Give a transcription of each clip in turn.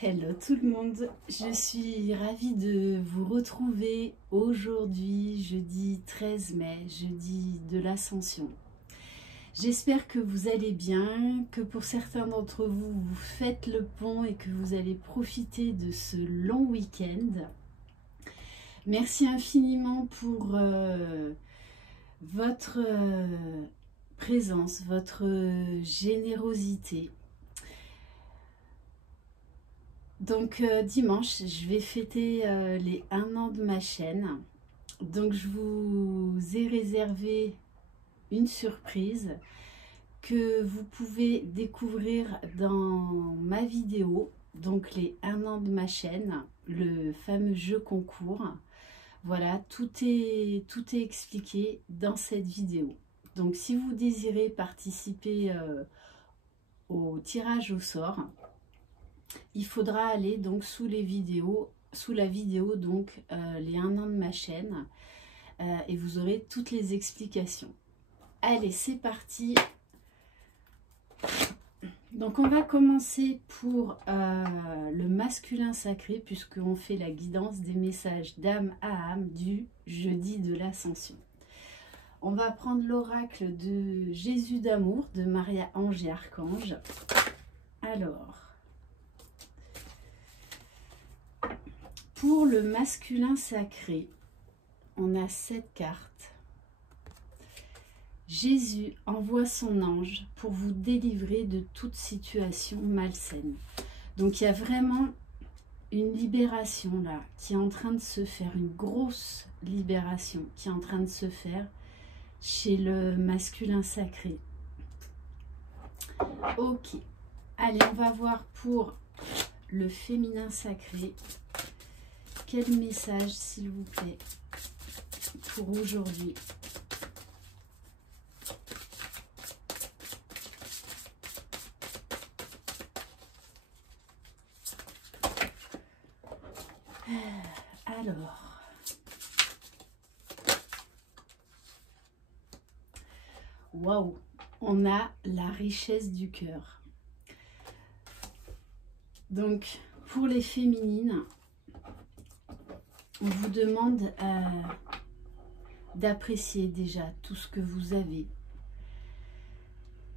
Hello tout le monde, je suis ravie de vous retrouver aujourd'hui, jeudi 13 mai, jeudi de l'Ascension. J'espère que vous allez bien, que pour certains d'entre vous, vous faites le pont et que vous allez profiter de ce long week-end. Merci infiniment pour votre présence, votre générosité. Donc dimanche, je vais fêter les 1 an de ma chaîne. Donc je vous ai réservé une surprise que vous pouvez découvrir dans ma vidéo. Donc les 1 an de ma chaîne, le fameux jeu concours. Voilà, tout est expliqué dans cette vidéo. Donc si vous désirez participer au tirage au sort, il faudra aller donc sous la vidéo donc les 1 an de ma chaîne et vous aurez toutes les explications. Allez, c'est parti. Donc on va commencer pour le masculin sacré, puisqu'on fait la guidance des messages d'âme à âme du jeudi de l'Ascension. On va prendre l'oracle de Jésus d'amour de Maria Ange et Archange. Alors, pour le masculin sacré, on a 7 cartes. Jésus envoie son ange pour vous délivrer de toute situation malsaine. Donc il y a vraiment une libération là qui est en train de se faire, une grosse libération qui est en train de se faire chez le masculin sacré. Ok, allez, on va voir pour le féminin sacré. Quel message, s'il vous plaît, pour aujourd'hui? Alors, waouh, on a la richesse du cœur. Donc, pour les féminines, on vous demande d'apprécier déjà tout ce que vous avez,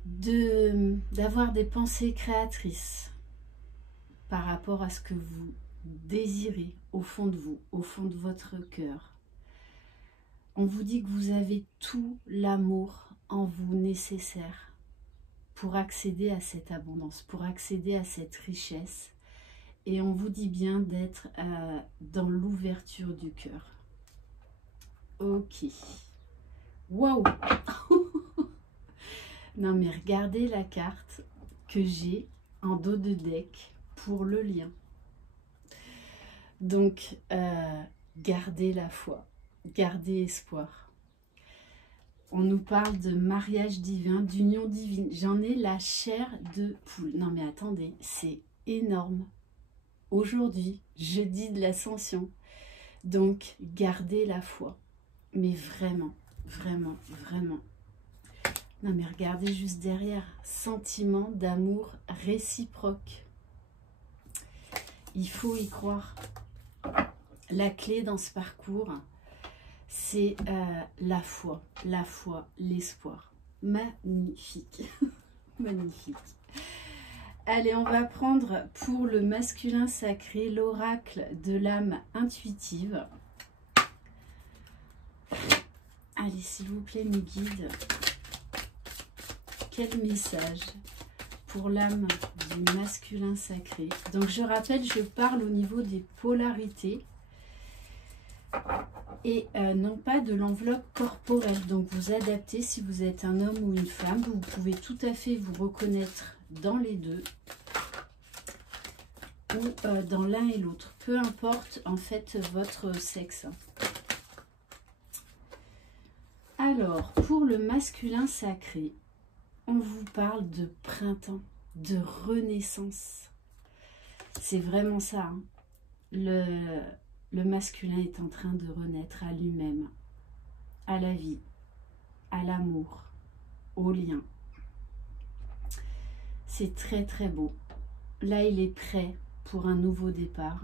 d'avoir des pensées créatrices par rapport à ce que vous désirez au fond de vous, au fond de votre cœur. On vous dit que vous avez tout l'amour en vous nécessaire pour accéder à cette abondance, pour accéder à cette richesse. Et on vous dit bien d'être dans l'ouverture du cœur. Ok. Waouh. Non mais regardez la carte que j'ai en dos de deck pour le lien. Donc, gardez la foi, gardez espoir. On nous parle de mariage divin, d'union divine. J'en ai la chair de poule. Non mais attendez, c'est énorme. Aujourd'hui, jeudi de l'Ascension. Donc, gardez la foi. Mais vraiment, vraiment, vraiment. Non mais regardez juste derrière. Sentiment d'amour réciproque. Il faut y croire. La clé dans ce parcours, c'est la foi, l'espoir. Magnifique, magnifique. Allez, on va prendre pour le masculin sacré l'oracle de l'âme intuitive. Allez, s'il vous plaît, mes guides, quel message pour l'âme du masculin sacré? Donc, je rappelle, je parle au niveau des polarités et non pas de l'enveloppe corporelle. Donc, vous adaptez si vous êtes un homme ou une femme. Vous pouvez tout à fait vous reconnaître dans les deux ou dans l'un et l'autre. Peu importe, en fait, votre sexe. Alors, pour le masculin sacré, on vous parle de printemps, de renaissance. C'est vraiment ça. Hein. Le masculin est en train de renaître à lui-même, à la vie, à l'amour, au lien. C'est très très beau. Là, il est prêt pour un nouveau départ.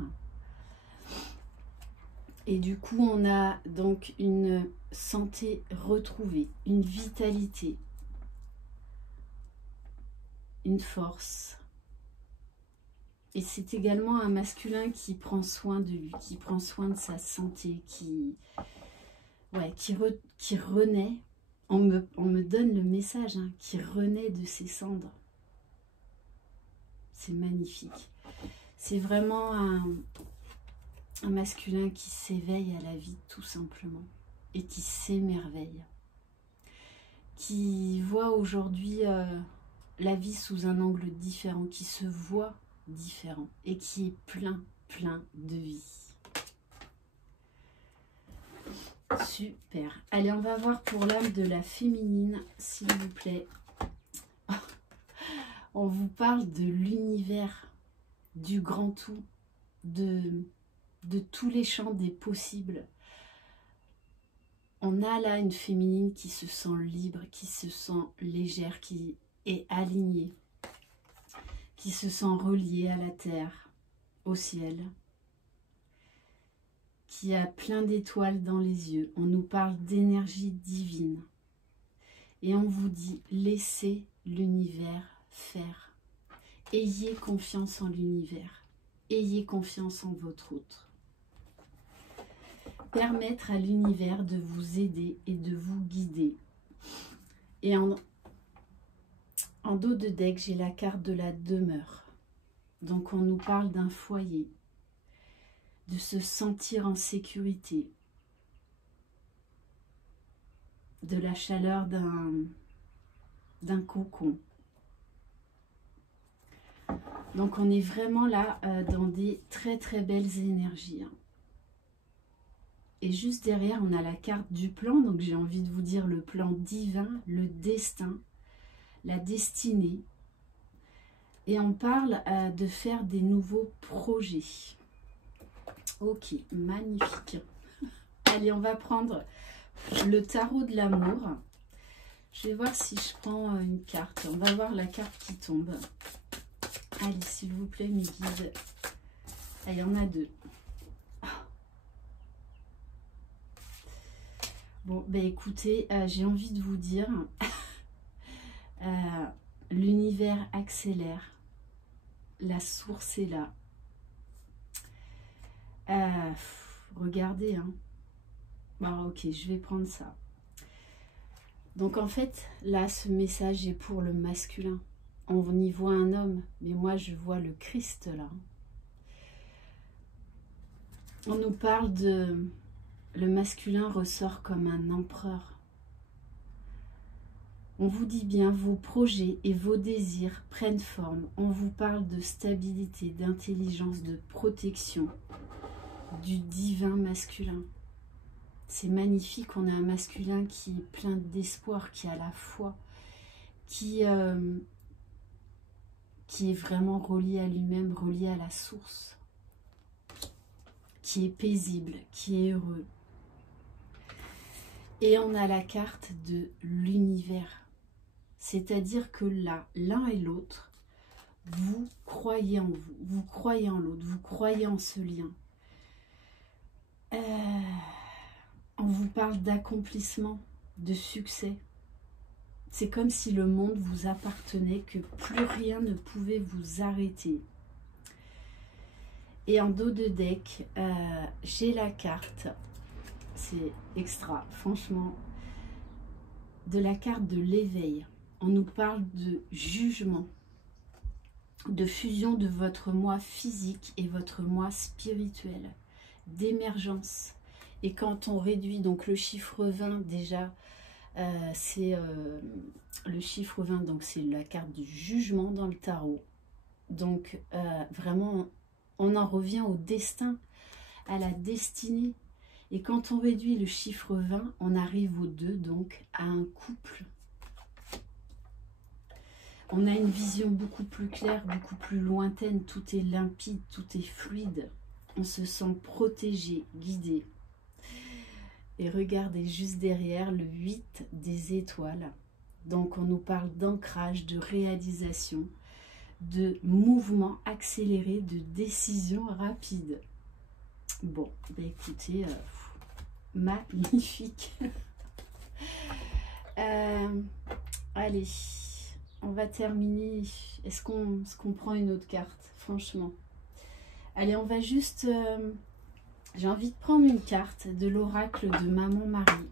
Et du coup, on a donc une santé retrouvée, une vitalité, une force. Et c'est également un masculin qui prend soin de lui, qui prend soin de sa santé, qui renaît. On me donne le message, hein, qui renaît de ses cendres. C'est magnifique. C'est vraiment un masculin qui s'éveille à la vie, tout simplement, et qui s'émerveille. Qui voit aujourd'hui la vie sous un angle différent, qui se voit différent et qui est plein de vie. Super. Allez, on va voir pour l'âme de la féminine, s'il vous plaît. On vous parle de l'univers, du grand tout, de tous les champs des possibles. On a là une féminine qui se sent libre, qui se sent légère, qui est alignée, qui se sent reliée à la terre, au ciel, qui a plein d'étoiles dans les yeux. On nous parle d'énergie divine. Et on vous dit, laissez l'univers faire. Ayez confiance en l'univers. Ayez confiance en votre autre. Permettre à l'univers de vous aider et de vous guider. Et en dos de deck, j'ai la carte de la demeure. Donc on nous parle d'un foyer, de se sentir en sécurité, de la chaleur d'un cocon. Donc on est vraiment là dans des très belles énergies. Et juste derrière, on a la carte du plan. Donc j'ai envie de vous dire le plan divin, le destin, la destinée. Et on parle de faire des nouveaux projets. Ok, magnifique. Allez, on va prendre le tarot de l'amour. Je vais voir si je prends une carte. On va voir la carte qui tombe. Allez, s'il vous plaît, mes guides. Ah, il y en a deux. Bon, ben écoutez, j'ai envie de vous dire, l'univers accélère, la source est là. Regardez, hein. Bon, ok, je vais prendre ça. Donc en fait, là, ce message est pour le masculin. On y voit un homme, mais moi, je vois le Christ là. On nous parle de... Le masculin ressort comme un empereur. On vous dit bien, vos projets et vos désirs prennent forme. On vous parle de stabilité, d'intelligence, de protection, du divin masculin. C'est magnifique, on a un masculin qui est plein d'espoir, qui a la foi, qui est vraiment relié à lui-même, relié à la source, qui est paisible, qui est heureux. Et on a la carte de l'univers. C'est-à-dire que là, l'un et l'autre, vous croyez en vous, vous croyez en l'autre, vous croyez en ce lien. On vous parle d'accomplissement, de succès. C'est comme si le monde vous appartenait, que plus rien ne pouvait vous arrêter. Et en dos de deck, j'ai la carte... C'est extra, franchement, de la carte de l'éveil. On nous parle de jugement, de fusion de votre moi physique et votre moi spirituel, d'émergence. Et quand on réduit donc le chiffre 20, déjà, c'est le chiffre 20, donc c'est la carte du jugement dans le tarot. Donc vraiment, on en revient au destin, à la destinée. Et quand on réduit le chiffre 20, on arrive au 2, donc à un couple. On a une vision beaucoup plus claire, beaucoup plus lointaine. Tout est limpide, tout est fluide. On se sent protégé, guidé. Et regardez juste derrière le 8 des étoiles. Donc on nous parle d'ancrage, de réalisation, de mouvements accélérés, de décisions rapides. Bon, bah écoutez, magnifique. Allez, on va terminer. Est-ce qu'on prend une autre carte, franchement? Allez, on va juste... j'ai envie de prendre une carte de l'oracle de Maman Marie.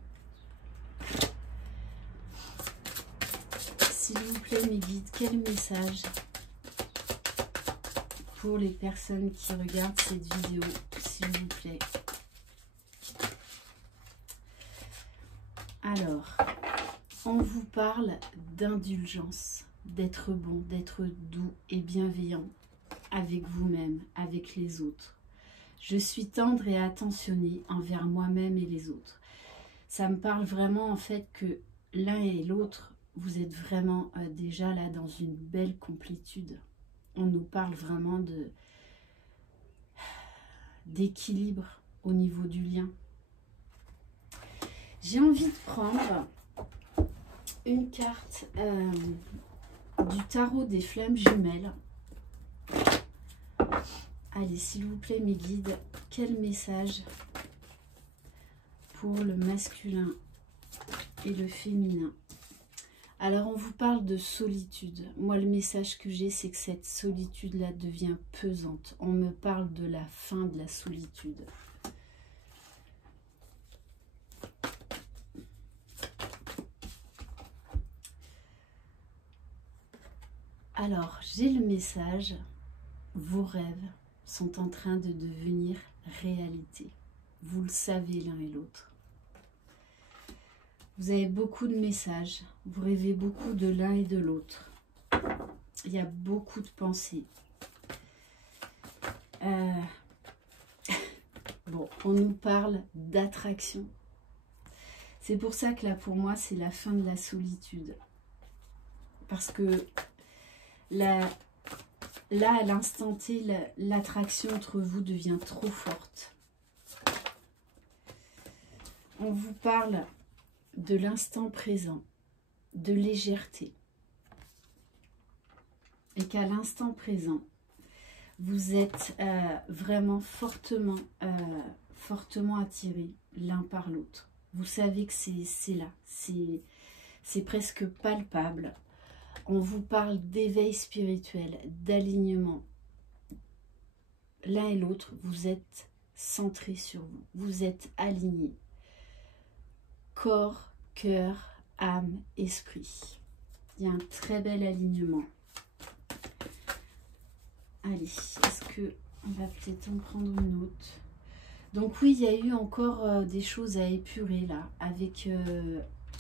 S'il vous plaît, mes guides, quel message pour les personnes qui regardent cette vidéo, s'il vous plaît? Alors, on vous parle d'indulgence, d'être bon, d'être doux et bienveillant avec vous-même, avec les autres. Je suis tendre et attentionnée envers moi-même et les autres. Ça me parle vraiment en fait que l'un et l'autre, vous êtes vraiment déjà là dans une belle complétude. On nous parle vraiment d'équilibre au niveau du lien. J'ai envie de prendre une carte du tarot des flammes jumelles. Allez, s'il vous plaît, mes guides, quel message pour le masculin et le féminin? Alors, on vous parle de solitude. Moi, le message que j'ai, c'est que cette solitude-là devient pesante. On me parle de la fin de la solitude. Alors, j'ai le message. Vos rêves sont en train de devenir réalité. Vous le savez l'un et l'autre. Vous avez beaucoup de messages. Vous rêvez beaucoup de l'un et de l'autre. Il y a beaucoup de pensées. Bon, on nous parle d'attraction. C'est pour ça que là, pour moi, c'est la fin de la solitude. Parce que là, à l'instant T, l'attraction entre vous devient trop forte. On vous parle de l'instant présent, de légèreté. Et qu'à l'instant présent, vous êtes vraiment fortement attirés l'un par l'autre. Vous savez que c'est là, c'est presque palpable. On vous parle d'éveil spirituel, d'alignement. L'un et l'autre, vous êtes centrés sur vous. Vous êtes alignés. Corps, cœur, âme, esprit. Il y a un très bel alignement. Allez, est-ce que on va peut-être en prendre une autre? Donc oui, il y a eu encore des choses à épurer là, avec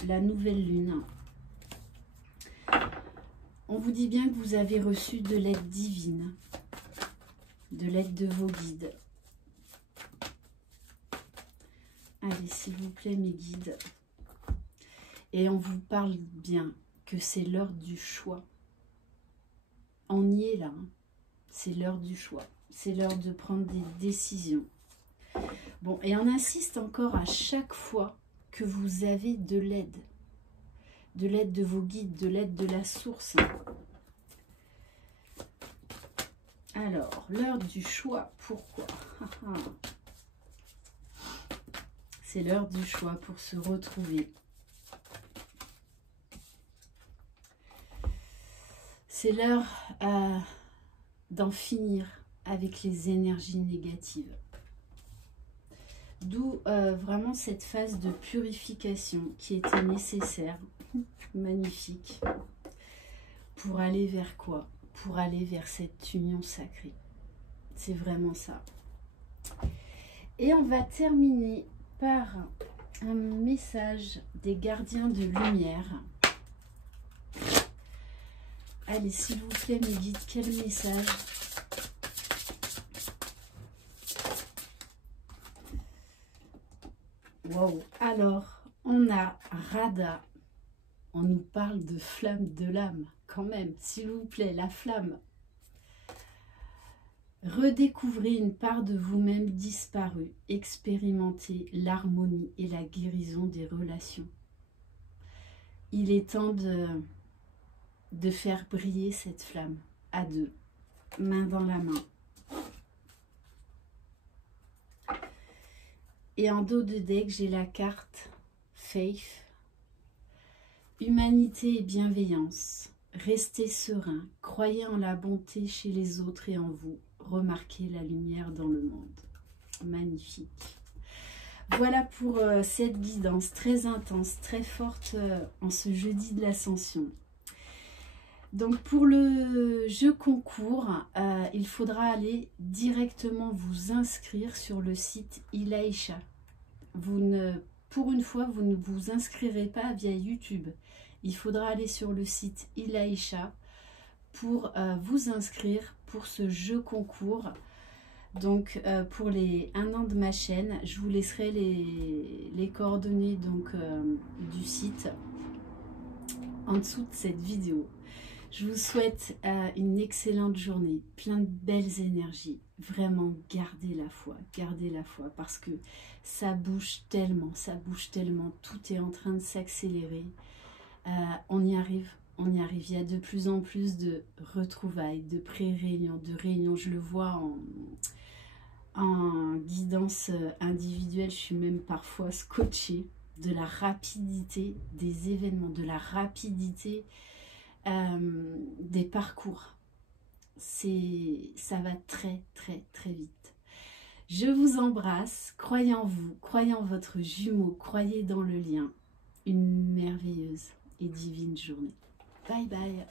la nouvelle lune. On vous dit bien que vous avez reçu de l'aide divine, de l'aide de vos guides. Allez, s'il vous plaît, mes guides. Et on vous parle bien que c'est l'heure du choix. On y est là, hein. C'est l'heure du choix. C'est l'heure de prendre des décisions. Bon, et on insiste encore à chaque fois que vous avez de l'aide. De l'aide de vos guides, de l'aide de la source. Alors, l'heure du choix, pourquoi? C'est l'heure du choix pour se retrouver. C'est l'heure d'en finir avec les énergies négatives. D'où vraiment cette phase de purification qui était nécessaire. Magnifique. Pour aller vers quoi? Pour aller vers cette union sacrée. C'est vraiment ça. Et on va terminer par un message des gardiens de lumière. Allez, s'il vous plaît, mes guides, quel message? Wow. Alors, on a Radha. On nous parle de flamme de l'âme, quand même, s'il vous plaît, la flamme. Redécouvrez une part de vous-même disparue, expérimentez l'harmonie et la guérison des relations. Il est temps de faire briller cette flamme à deux, main dans la main. Et en dos de deck, j'ai la carte Faith. Humanité et bienveillance. Restez serein. Croyez en la bonté chez les autres et en vous. Remarquez la lumière dans le monde. Magnifique. Voilà pour cette guidance très intense, très forte en ce jeudi de l'Ascension. Donc pour le jeu concours, il faudra aller directement vous inscrire sur le site Ilaïcha. Pour une fois, vous ne vous inscrirez pas via YouTube. Il faudra aller sur le site Ilaïcha pour vous inscrire pour ce jeu concours. Donc pour les 1 an de ma chaîne, je vous laisserai les coordonnées donc, du site en dessous de cette vidéo. Je vous souhaite une excellente journée, plein de belles énergies. Vraiment, gardez la foi parce que ça bouge tellement, tout est en train de s'accélérer. On y arrive. Il y a de plus en plus de retrouvailles, de pré-réunions, de réunions. Je le vois en guidance individuelle, je suis même parfois scotchée de la rapidité des événements, de la rapidité des parcours. Ça va très vite. Je vous embrasse, croyez en vous, croyez en votre jumeau, croyez dans le lien. Une merveilleuse et divine journée. Bye bye.